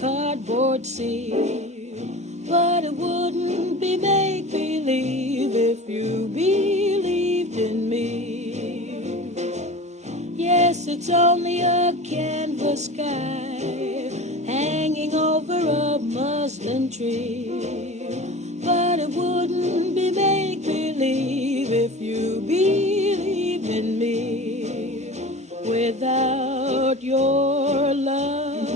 cardboard sea. But it wouldn't be make-believe if you believed in me. Yes, it's only a canvas sky hanging over a muslin tree. But it wouldn't be make-believe if you believed in me. Without your love,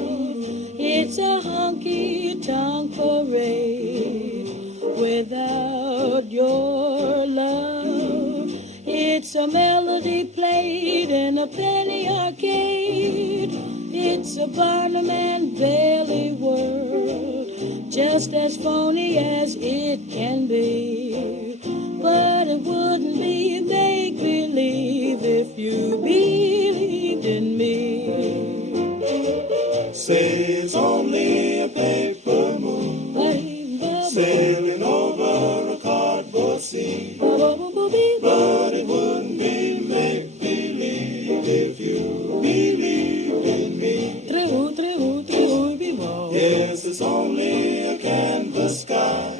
it's a honky-tonk parade. Without your love, it's a melody played in a penny arcade. It's a Barnum and Bailey world, just as phony as it can be. But it wouldn't be make-believe if you believed in me. Say it's only a paper moon sailing over a cardboard sea. But it wouldn't be make-believe if you believed in me. Yes, it's only a canvas sky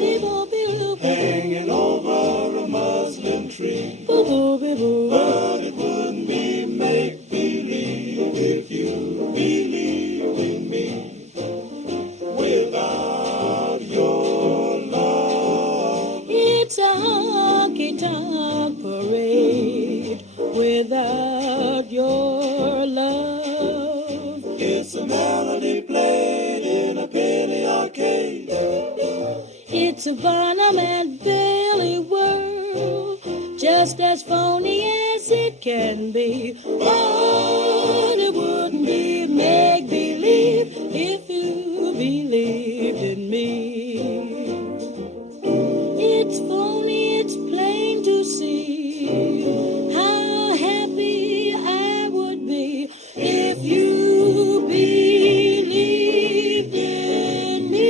hanging over a muslin tree. But it wouldn't be make-believe if you believed in me. Without your love, it's a honky-tonk parade. Without your love, it's a melody played in a penny arcade. it's a Barnum and Bailey world, just as phony as it can be. But it wouldn't be make-believe if you believed in me. It's phony, it's plain to see how happy I would be if you believed in me.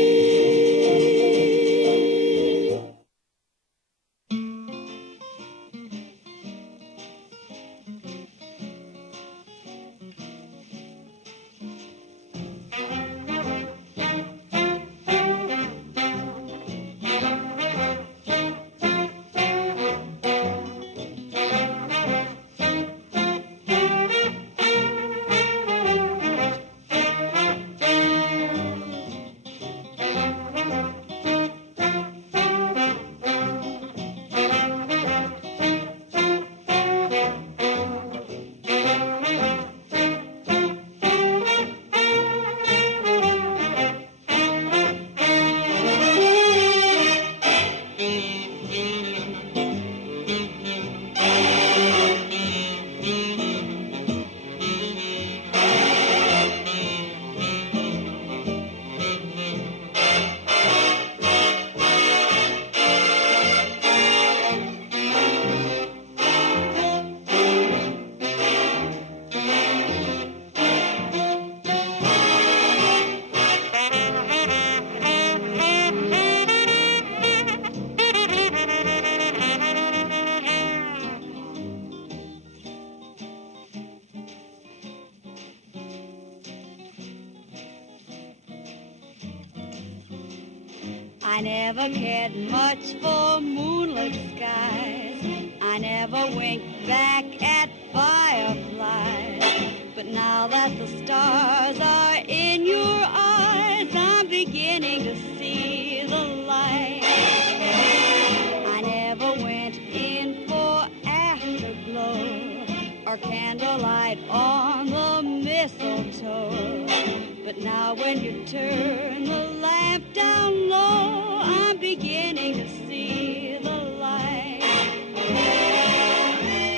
I never cared much for moonlit skies. I never winked back at fireflies. But now that the stars are in your eyes, I'm beginning to see the light. I never went in for afterglow or candlelight on the mistletoe. But now when you turn the lamp down low, I'm beginning to see the light.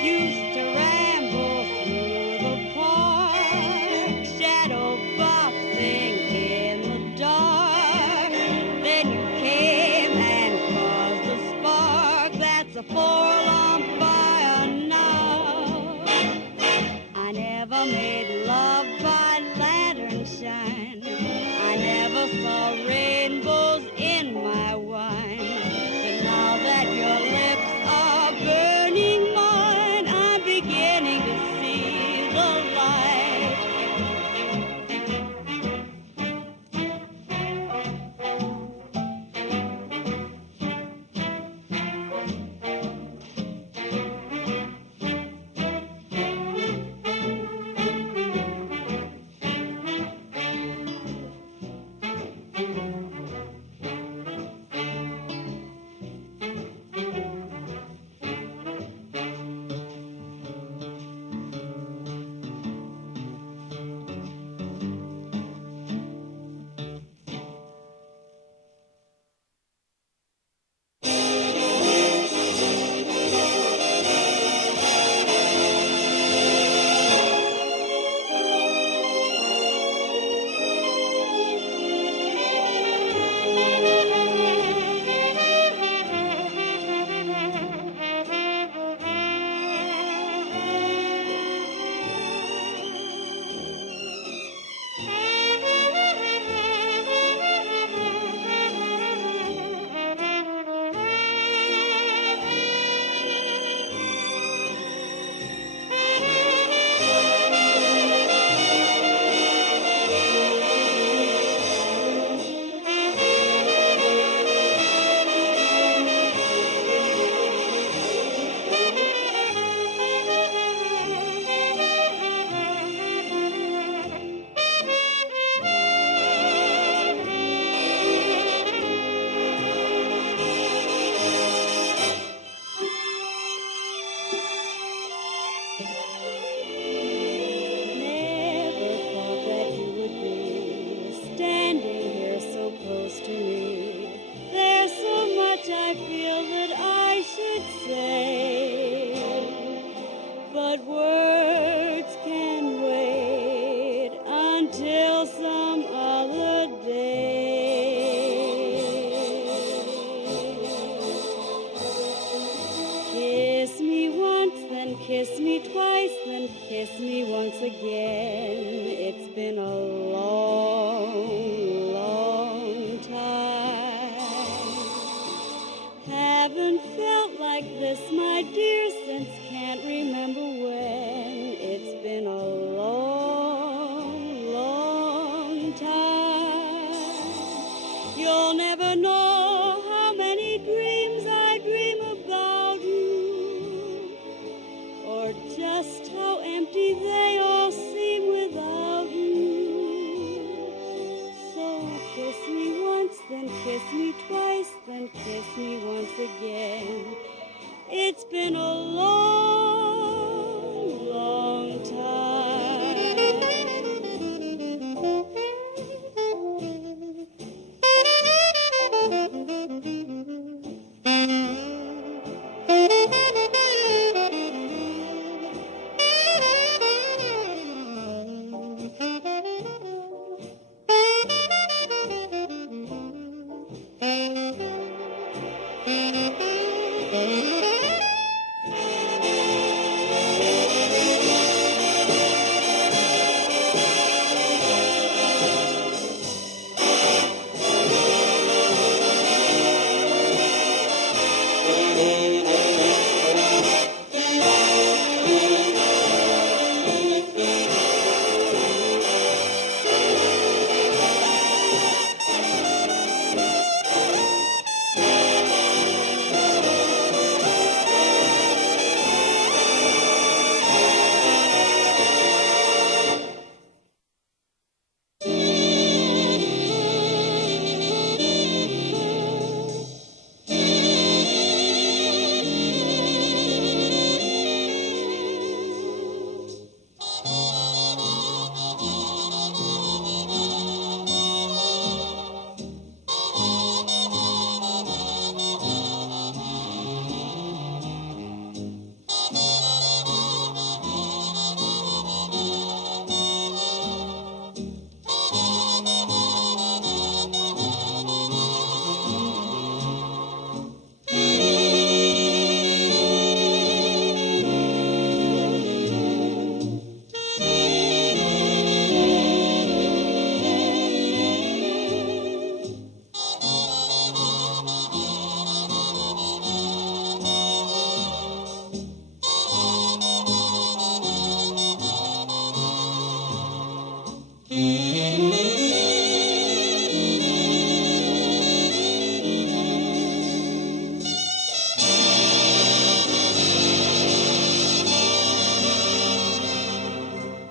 Used to ramble through the park, shadow boxing in the dark. Then you came and caused a spark that's a forlorn fire now. I never made love by lantern shine. I never saw rainbows in You'll never know how many dreams I dream about you, or just how empty they all seem without you. So kiss me once, then kiss me twice, then kiss me once again. It's been a long, long time.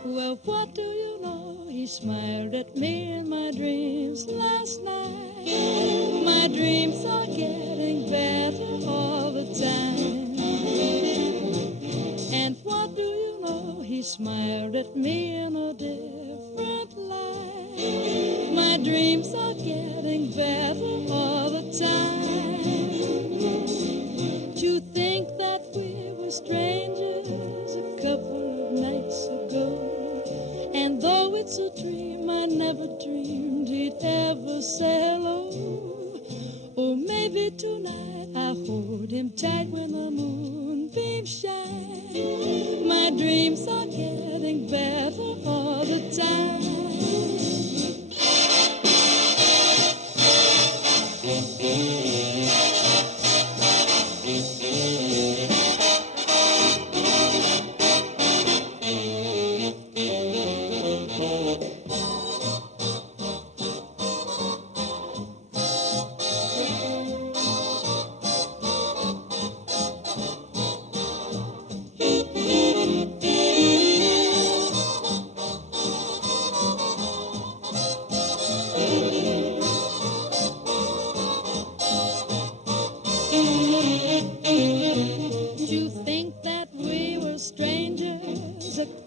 Well, what do you know? He smiled at me in my dreams last night. My dreams are getting better all the time. And what do you know? He smiled at me in a different light. My dreams are getting better all the time. To think that we were strangers a couple of nights ago. And though it's a dream, I never dreamed he'd ever say hello. Or maybe tonight I'll hold him tight when the moonbeams shine. My dreams are getting better all the time.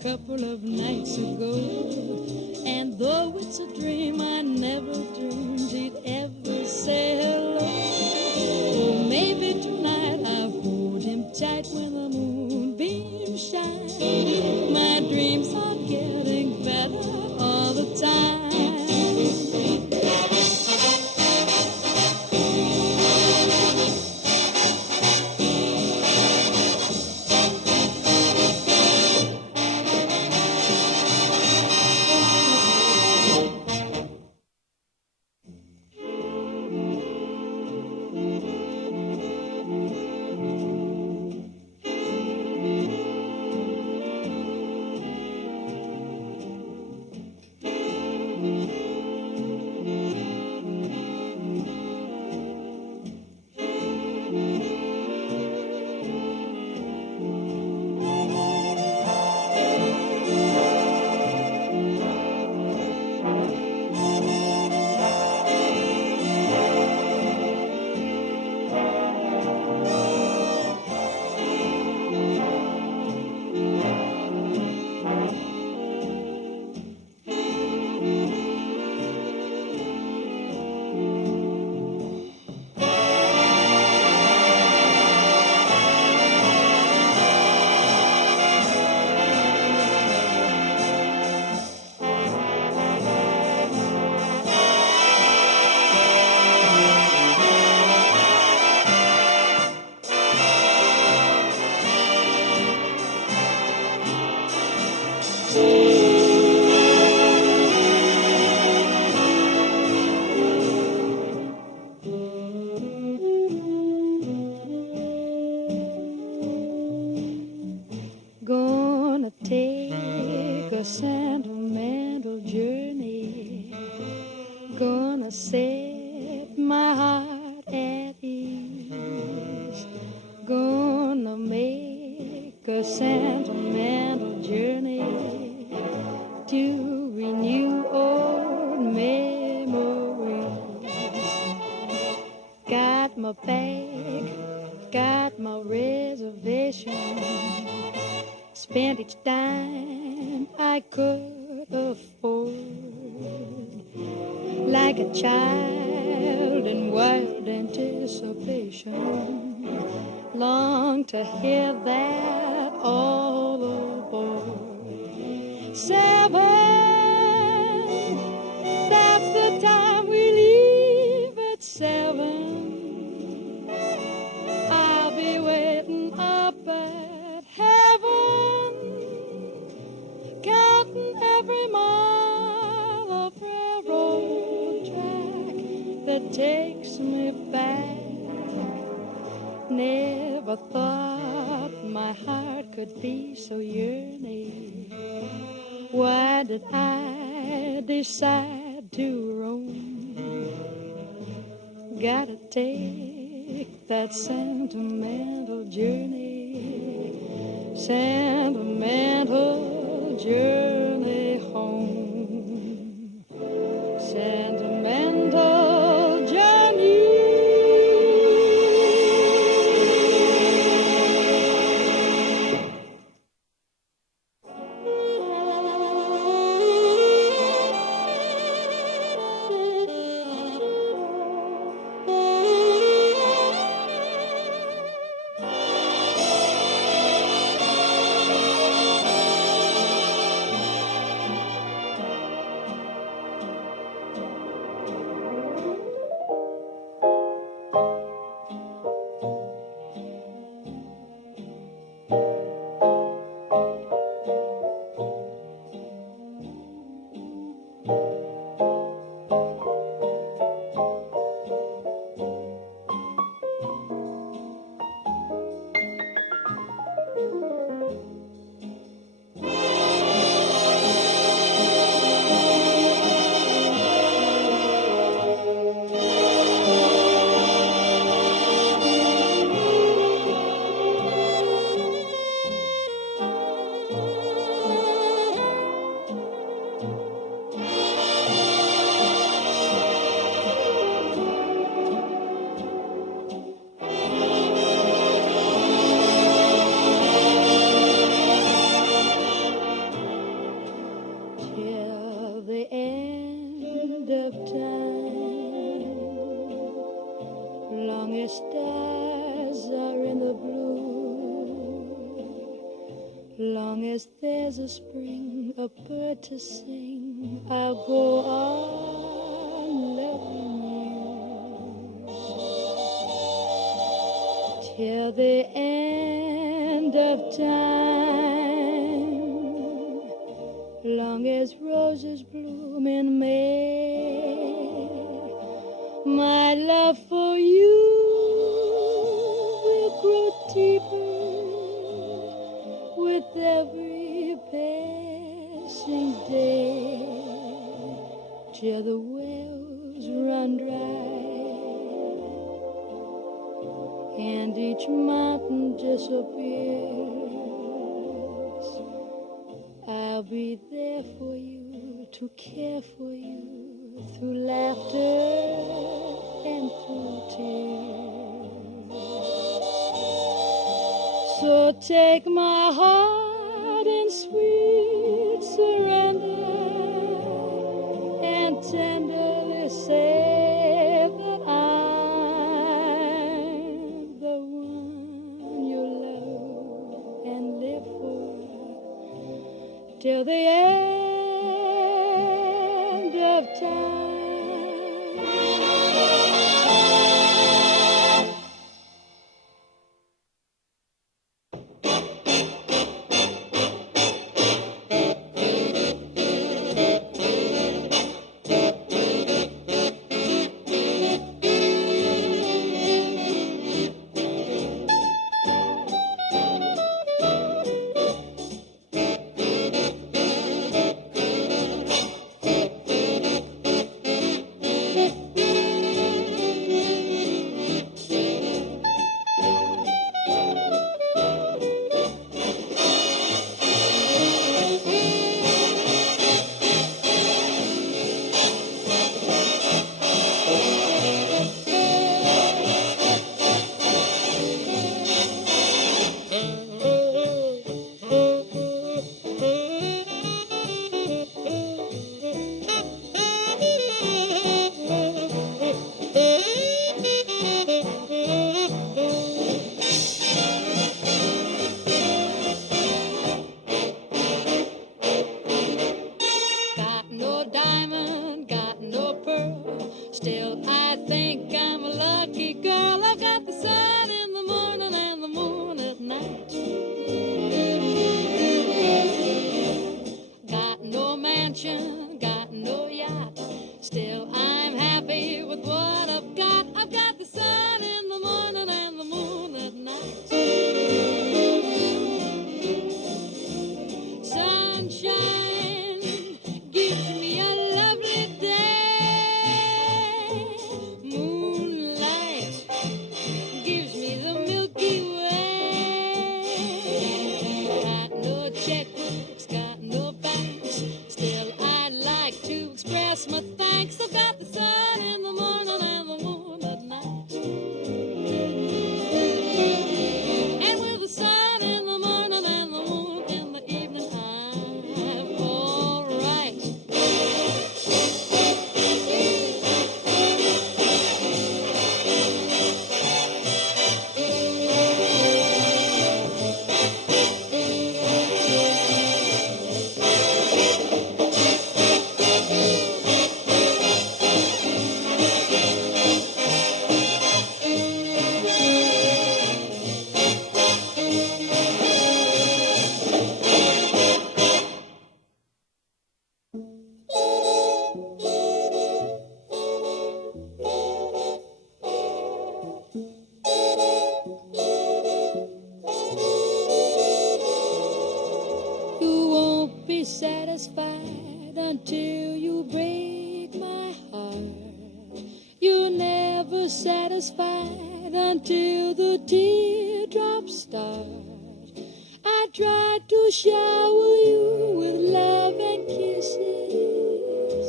Couple of nights ago, and though it's a dream, I never dreamed he'd ever say hello. Or maybe tonight I'll hold him tight when the moonbeams shine. My dreams are getting better all the time. set my heart at ease. Gonna make a sentimental journey to renew old memories. Got my bag, got my reservation, spent each dime I could afford, like a child in wild anticipation, long to hear that all aboard. 7, that's the time we leave at 7. I'll be waiting up at heaven, counting every mile of railroad track that takes me back. Never thought my heart could be so yearning. Why did I decide to roam? Gotta take that sentimental journey, sentimental journey home, sentimental journey. Long as there's a spring, a bird to sing, I'll go on loving you till the end of time. Long as roses bloom in May, my love for you will grow deeper with every passing day, till the wells run dry and each mountain disappears. I'll be there for you, to care for you, through laughter and through tears. So take my heart in sweet surrender and tenderly say that I'm the one you love and live for till the end of time. Still, I think I'm a lucky girl. I've got the sun in the morning and the moon at night. Got no mansion, got no yacht. Still, I'm happy with what I've got. I've got the sun in the morning and the moon at night. Sunshine gives me a lovely day. Moonlight gives me the Milky Way. Got no checkbooks, got no banks. Still, I'd like to express my thanks. I've got the sun in the morning and the moon at night. And with the sun in the morning and the moon in the evening, I'm all right. You won't be satisfied until you break my heart. You're never satisfied until the teardrops start. I tried to shower you with love and kisses,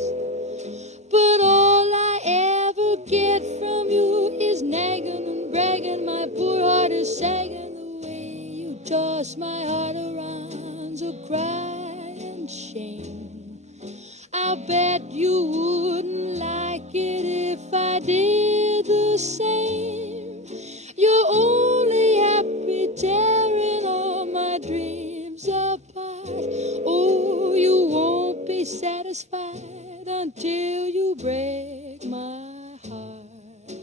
but all I ever get from you is nagging and bragging. My poor heart is sagging the way you toss my heart around, so cry and shame. I bet you wouldn't like it if I did the same. You're only happy tearing all my dreams apart. Oh, you won't be satisfied until you break my heart.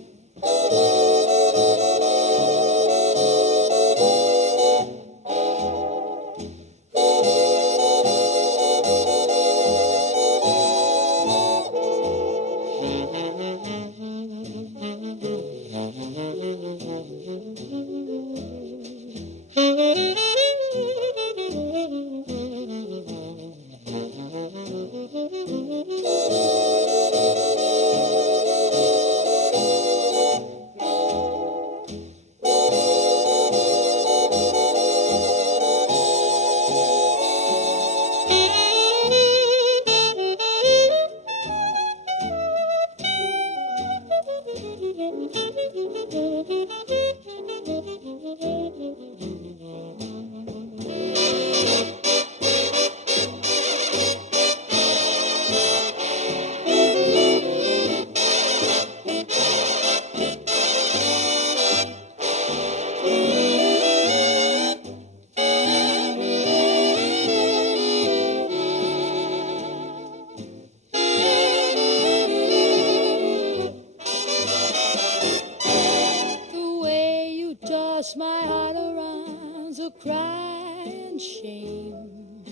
Toss my heart around, so cry and shame.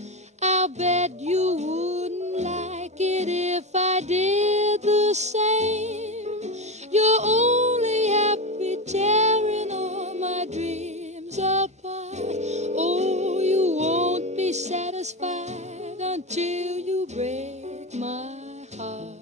I'll bet you wouldn't like it if I did the same. You're only happy tearing all my dreams apart. Oh, you won't be satisfied until you break my heart.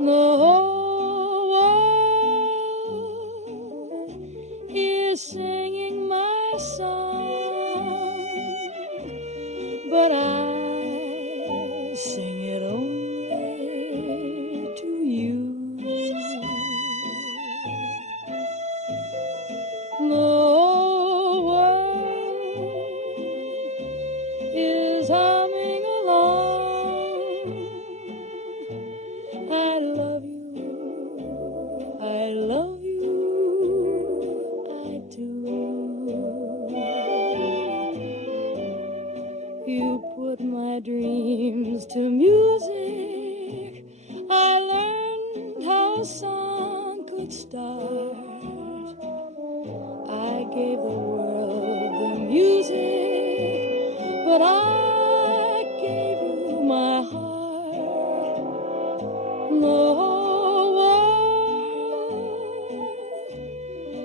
The whole world is singing my song, but I sing it only to you. The whole world is humming along. I love you, I love you, I do. You put my dreams to music. I learned how a song could start. I gave the world the music, but I gave you my heart. The whole world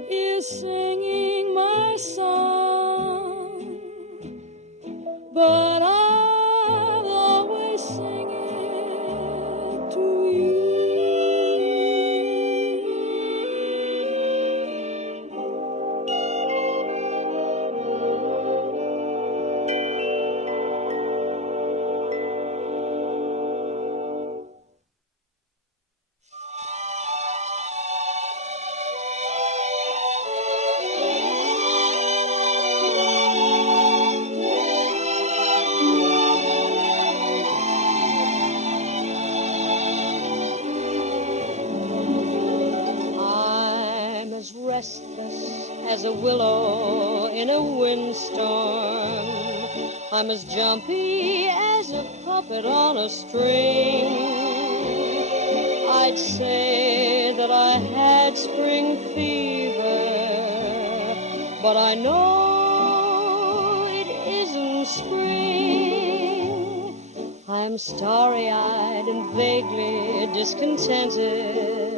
is singing my song, but I'll always sing it to you. I'm as restless as a willow in a windstorm. I'm as jumpy as a puppet on a string. I'd say that I had spring fever, but I know it isn't spring. I'm starry-eyed and vaguely discontented,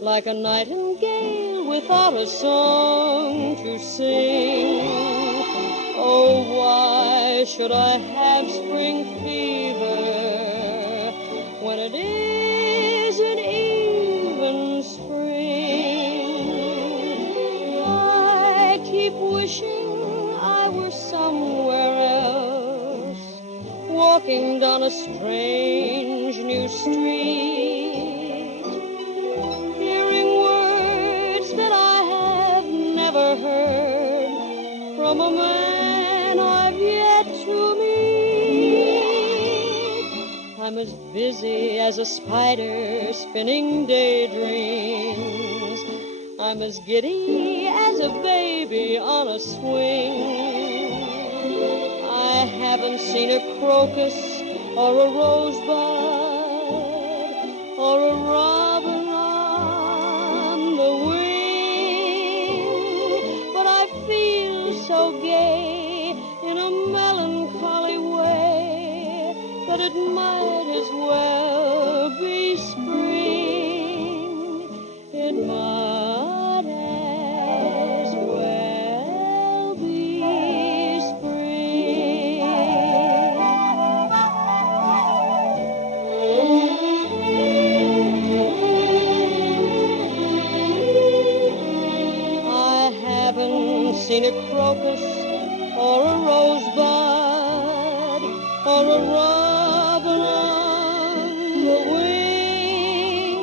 like a nightingale without a song to sing. Oh, why should I have spring fever when it isn't even spring? I keep wishing I were somewhere else, walking down a strange new street, hearing words that I have never heard from a man I've yet to meet. I'm as busy as a spider spinning daydreams. I'm as giddy as a baby on a swing. I haven't seen a crocus or a rosebud or a robin on the wing, but I feel so gay in a melancholy way that it might as well be spring. It might as well be spring. I haven't seen a crocus or a rosebud or a robin on the wing,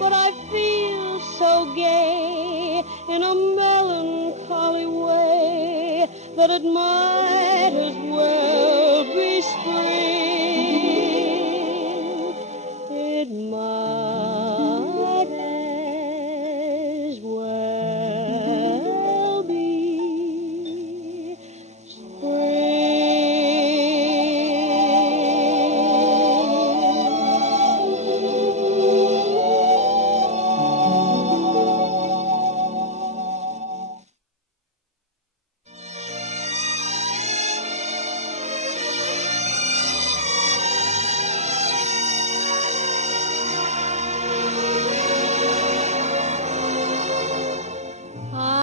but I feel so gay in a that admire